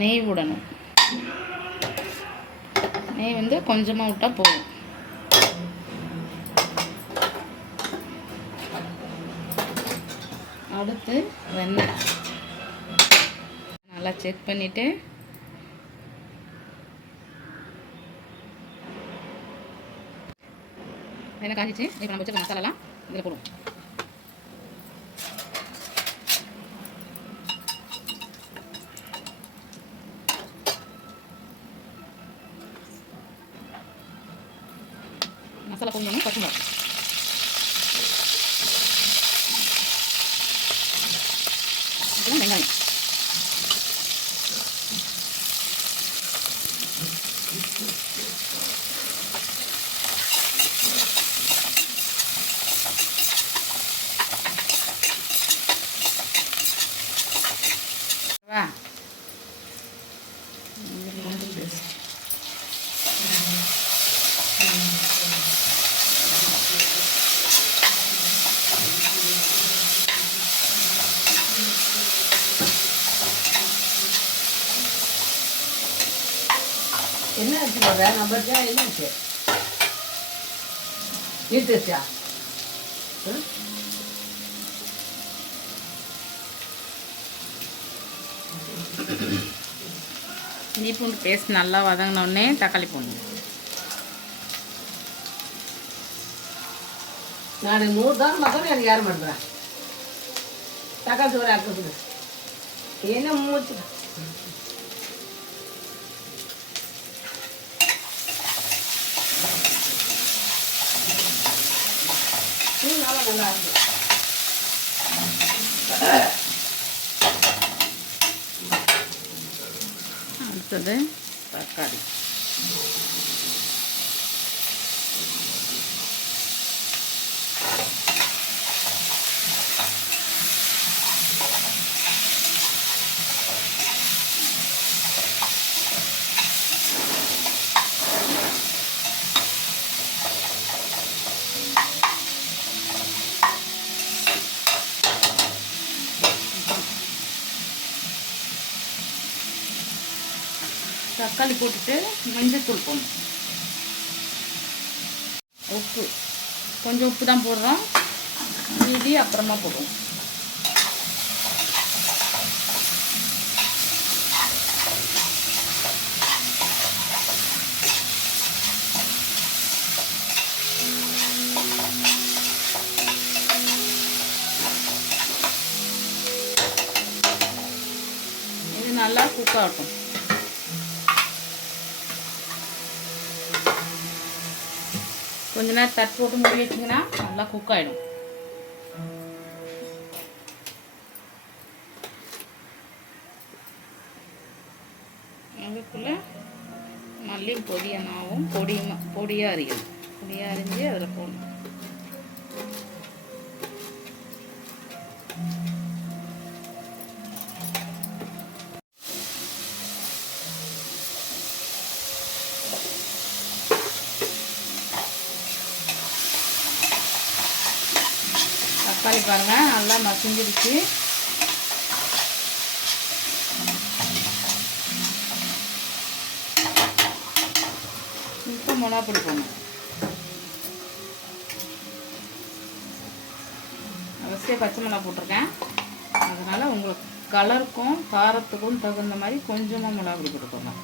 நெய் விடணும். நெய் வந்து கொஞ்சமாக விட்டால் போதும். அடுத்து வெண்ணெய் நல்லா செக் பண்ணிவிட்டு வெண்ணெய் காஞ்சிச்சு. இப்போ நம்ம வச்சுருக்க மசாலாலாம் இதில் போடுவோம். மசாலா கொஞ்சம் பச்சை மிளகாய், அப்புறம் வெங்காயம், என்ன ஆச்சு போடுற நம்பர்ஜா என்னாச்சு நீட்டுச்சா இஞ்சி பூண்டு பேஸ்ட் நல்லா வதங்கினோடனே தக்காளி போடணும். நான் 100 தான் மக்கள் எனக்கு யார் பண்ணுறேன் தக்காளி சோறு ஆக்குறது என்ன மூச்சு நல்லா இருக்கு. அடுத்தது தக்காளி, தக்காளி போட்டுட்டு மஞ்சள்தூள் போடணும். உப்பு கொஞ்சம் உப்பு தான் போடுறோம், மீதி அப்புறமா போடுவோம். இது நல்லா குக் ஆகட்டும். கொஞ்ச நேரம் தட்டு போட்டு மூடி வச்சிங்கன்னா நல்லா குக் ஆகிடும். அதுக்குள்ளே மல்லி பொடியனாவும் பொடியாக அரியும். பொடியாக அரிஞ்சு அதில் போடணும். தக்காளி பாருங்கள் நல்லா மசிஞ்சிருச்சு. இப்போ மிளகா பொடி போடணும். அவசியம் பச்சை மிளகா போட்டிருக்கேன், அதனால் உங்களுக்கு கலருக்கும் காரத்துக்கும் தகுந்த மாதிரி கொஞ்சமாக மிளகா பொடி போட்டுக்கோங்க.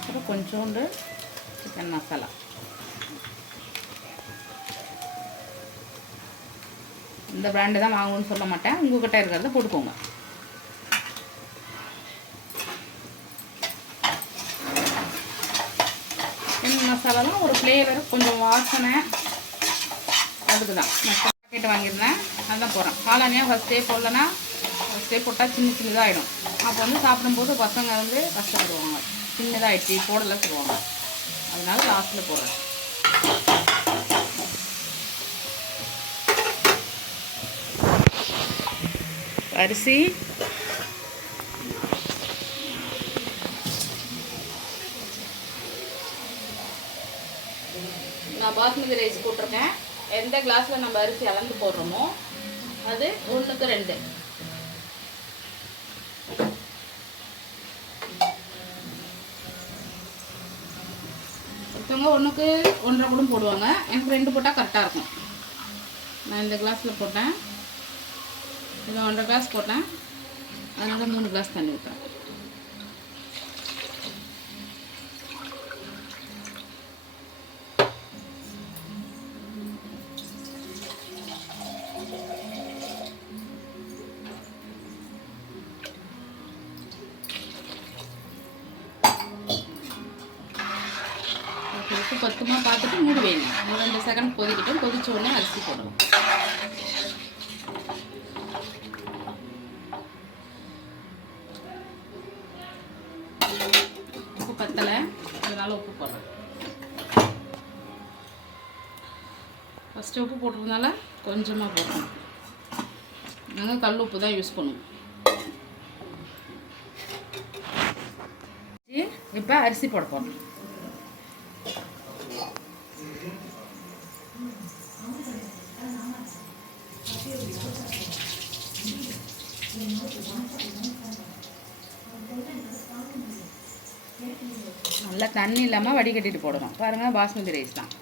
அப்புறம் கொஞ்சோண்டு சிக்கன் மசாலா. இந்த பிராண்டு தான் வாங்கணும்னு சொல்ல மாட்டேன், உங்கள்கிட்ட இருக்கிறத போட்டுக்கோங்க. சிக்கன் மசாலாலாம் ஒரு ஃப்ளேவர், கொஞ்சம் வாசனை, அதுக்கு தான் நான் பாக்கெட் வாங்கியிருந்தேன், அதுதான் போடுறேன். காளானியாக ஃபஸ்ட்டே போடலன்னா, ஃபஸ்ட்டே போட்டால் சின்னதாக ஆகிடும். அப்போ வந்து சாப்பிடும்போது பசங்க வந்து கஷ்டப்படுவாங்க, சின்னதாக ஆகிடுச்சி போடலை சொல்லுவாங்க. அதனால லாஸ்ட்டில் போடுறேன். அரிசி நான் பாஸ்மதி ரைஸ் போட்டிருக்கேன். எந்த கிளாஸில் நம்ம அரிசி அளந்து போடுறோமோ அது 1:2. ஒருத்தவங்க 1:1.5 கூட போடுவாங்க. எனக்கு 2 போட்டால் கரெக்டாக இருக்கும். நான் இந்த கிளாஸில் போட்டேன், இதில் 1.5 கிளாஸ் போட்டேன், அதனால 3 கிளாஸ் தண்ணி ஊற்றுறேன். உப்பு பத்துமா பார்த்துட்டு மூடி வைங்க. ஒரு 2 செகண்ட் கொதிக்கிட்டோம். கொதிச்ச உடனே அரிசி போடணும். உப்பு பத்தலை, அதனால உப்பு போடுறேன். ஃபஸ்ட்டு உப்பு போட்டதுனால கொஞ்சமாக போடணும். நாங்கள் கல் உப்பு தான் யூஸ் பண்ணுவோம். இப்போ அரிசி போட போகிறோம். நல்லா தண்ணி இல்லாமல் வடிகட்டிட்டு போடணும். பாருங்கள், பாஸ்மதி ரைஸ் தான்.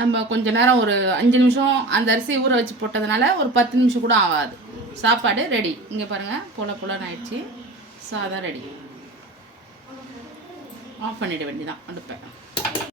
நம்ம கொஞ்ச நேரம் ஒரு 5 நிமிஷம் அந்த அரிசி ஊற வச்சு போட்டதுனால ஒரு 10 நிமிஷம் கூட ஆகாது. சாப்பாடு ரெடி. இங்கே பாருங்கள், புலன்னு ஆயிடுச்சு. சாதம் ரெடி. ஆஃப் பண்ணிட வேண்டியதான் அடுப்பை.